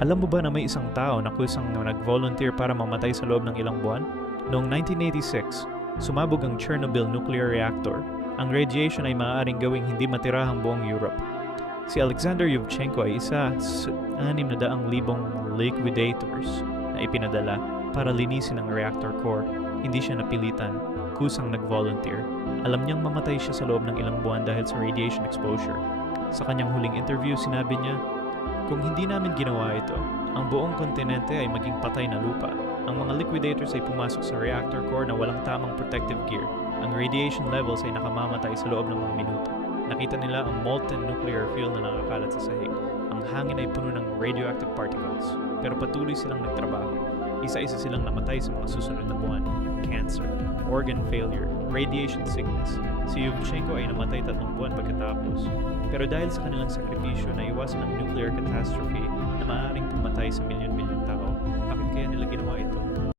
Alam mo ba na may isang tao na kusang nag-volunteer para mamatay sa loob ng ilang buwan? Noong 1986, sumabog ang Chernobyl nuclear reactor. Ang radiation ay maaaring gawing hindi matirahang buong Europe. Si Alexander Yuvchenko ay isa sa 600,000 liquidators na ipinadala para linisin ang reactor core. Hindi siya napilitan, kusang nag-volunteer. Alam niyang mamatay siya sa loob ng ilang buwan dahil sa radiation exposure. Sa kanyang huling interview, sinabi niya, "Kung hindi namin ginawa ito, ang buong kontinente ay maging patay na lupa. Ang mga liquidators ay pumasok sa reactor core na walang tamang protective gear. Ang radiation levels ay nakamamatay sa loob ng mga minuto. Nakita nila ang molten nuclear fuel na nakakalat sa sahig. Ang hangin ay puno ng radioactive particles. Pero patuloy silang nagtrabaho. Isa-isa silang namatay sa mga susunod na buwan. Cancer, organ failure, radiation sickness. Si Yuvchenko ay namatay 3 buwan pagkatapos. Pero dahil sa kanilang sakripisyo, naiwasan ang nuclear catastrophe na maaaring pumatay sa milyon-milyong tao. Bakit kaya nila ginawa ito?